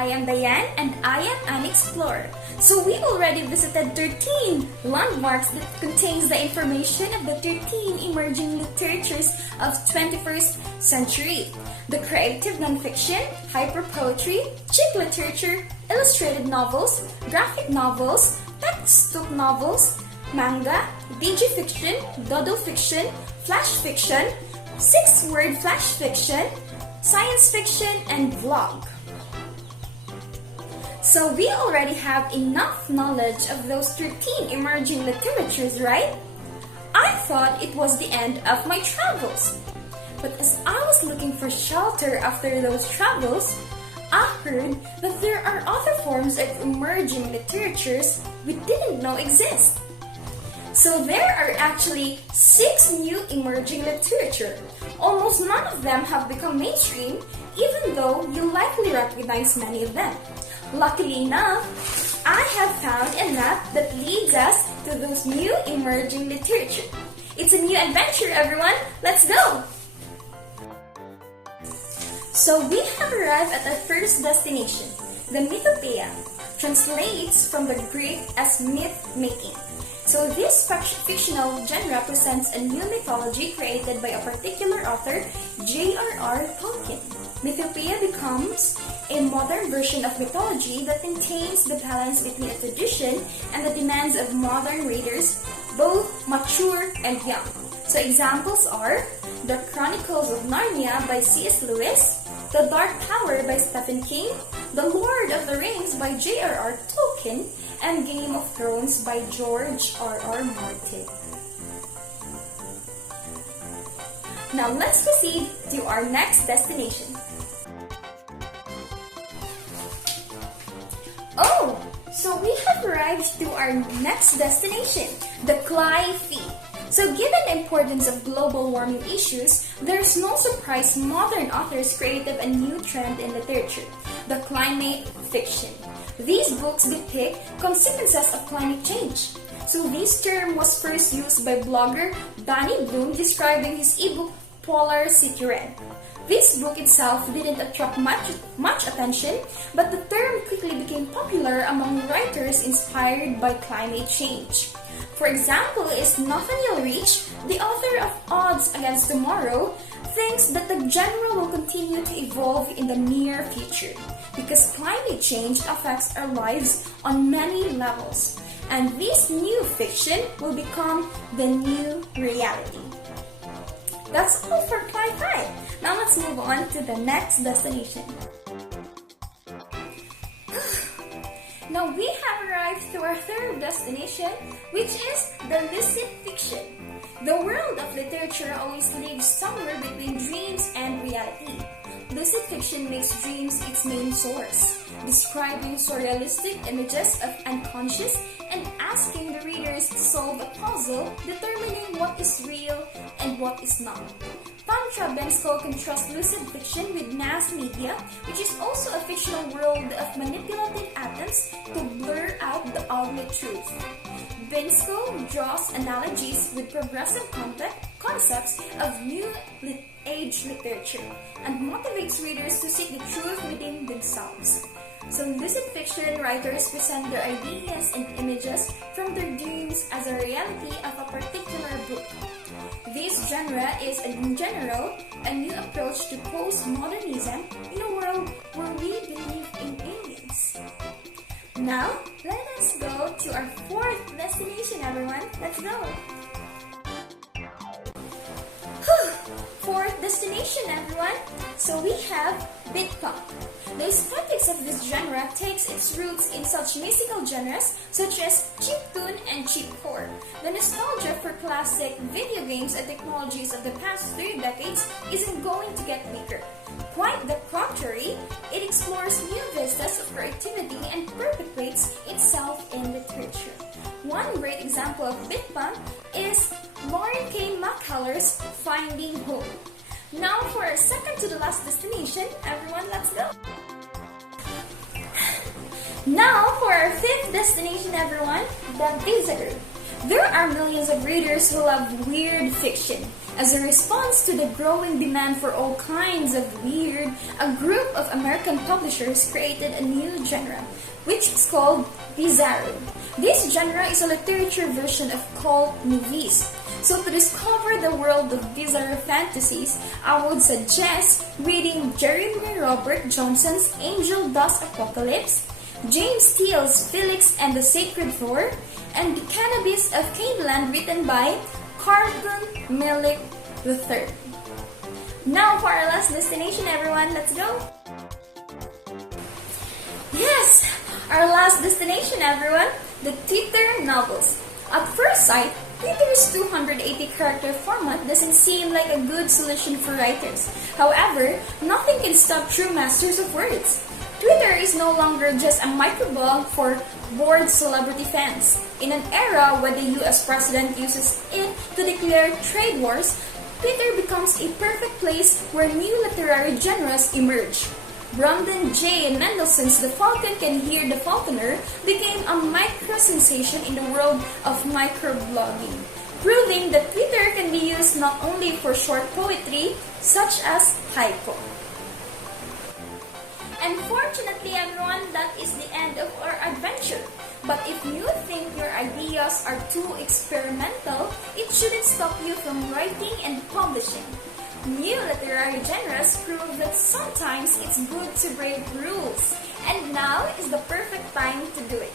I am Diane and I am an explorer. So we already visited 13 landmarks that contains the information of the 13 emerging literatures of 21st century. The creative nonfiction, hyperpoetry, chick literature, illustrated novels, graphic novels, textbook novels, manga, digifiction, doodle fiction, flash fiction, 6-word flash fiction, science fiction, and vlog. So we already have enough knowledge of those 13 emerging literatures, right? I thought it was the end of my travels. But as I was looking for shelter after those travels, I heard that there are other forms of emerging literatures we didn't know exist. So there are actually 6 new emerging literature. Almost none of them have become mainstream, even though you likely recognize many of them. Luckily enough, I have found a map that leads us to those new emerging literature. It's a new adventure, everyone! Let's go! So we have arrived at our first destination. The Mythopoeia translates from the Greek as myth-making. So this fictional genre presents a new mythology created by a particular author, J.R.R. Tolkien. Mythopoeia becomes a modern version of mythology that maintains the balance between a tradition and the demands of modern readers, both mature and young. So examples are The Chronicles of Narnia by C.S. Lewis, The Dark Tower by Stephen King, The Lord of the Rings by J.R.R. Tolkien, and Game of Thrones by George R.R. Martin. Now let's proceed to our next destination. Oh, so we have arrived to our next destination, the Klai Fi. So given the importance of global warming issues, there's no surprise modern authors created a new trend in literature, the climate fiction. These books depict consequences of climate change. So this term was first used by blogger Danny Bloom describing his ebook Polar City Red. This book itself didn't attract much attention, but the term quickly became popular among writers inspired by climate change. For example, is Nathaniel Rich, the author of Odds Against Tomorrow, thinks that the genre will continue to evolve in the near future because climate change affects our lives on many levels, and this new fiction will become the new reality. That's all for Klai Fi. Now let's move on to the next destination. Now we have arrived to our third destination, which is the lucid fiction. The world of literature always lives somewhere between dreams and reality. Lucid fiction makes dreams its main source, describing surrealistic images of unconscious and asking the readers to solve a puzzle determining what is real and what is not. Tantra Bensko contrasts lucid fiction with mass media, which is also a fictional world of manipulative attempts to blur out the ugly truth. Bensko draws analogies with progressive concepts of new age literature and motivates readers to seek the truth within themselves. So lucid fiction writers present their ideas and images from their dreams as a reality of a particular book. This genre is, in general, a new approach to postmodernism in a world where we believe in aliens. Now, let us go to our fourth destination, everyone. Let's go! Fourth destination, everyone. So we have Bitpunk. The aesthetics of this genre takes its roots in such musical genres such as chiptune and chipcore. The nostalgia for classic video games and technologies of the past 3 decades isn't going to get weaker. Quite the contrary, it explores new vistas of creativity and perpetuates itself in literature. One great example of Bitpunk is Lauren K. McCullers' Finding Home. Now for our second to the last destination, everyone, let's go! Now for our fifth destination, everyone, The Visitor. There are millions of readers who love weird fiction, As a response to the growing demand for all kinds of weird, a group of American publishers created a new genre, which is called Bizarro. This genre is a literature version of cult movies. So to discover the world of bizarre fantasies, I would suggest reading Jeremy Robert Johnson's Angel Dust Apocalypse, James Steele's Felix and the Sacred Floor, and The Cannabis of Caneland written by Carlton Melick III. Now for our last destination, everyone, let's go! Yes! Our last destination, everyone, the Twitter novels. At first sight, Twitter's 280-character format doesn't seem like a good solution for writers. However, nothing can stop true masters of words. Twitter is no longer just a microblog for bored celebrity fans. In an era where the US president uses it to declare trade wars, Twitter becomes a perfect place where new literary genres emerge. Brandon J. Mendelssohn's The Falcon Can Hear the Falconer became a micro-sensation in the world of microblogging, proving that Twitter can be used not only for short poetry, such as haiku. Unfortunately, everyone, that is the end of our adventure. But if you think your ideas are too experimental, it shouldn't stop you from writing and publishing. New literary genres prove that sometimes it's good to break rules, and now is the perfect time to do it.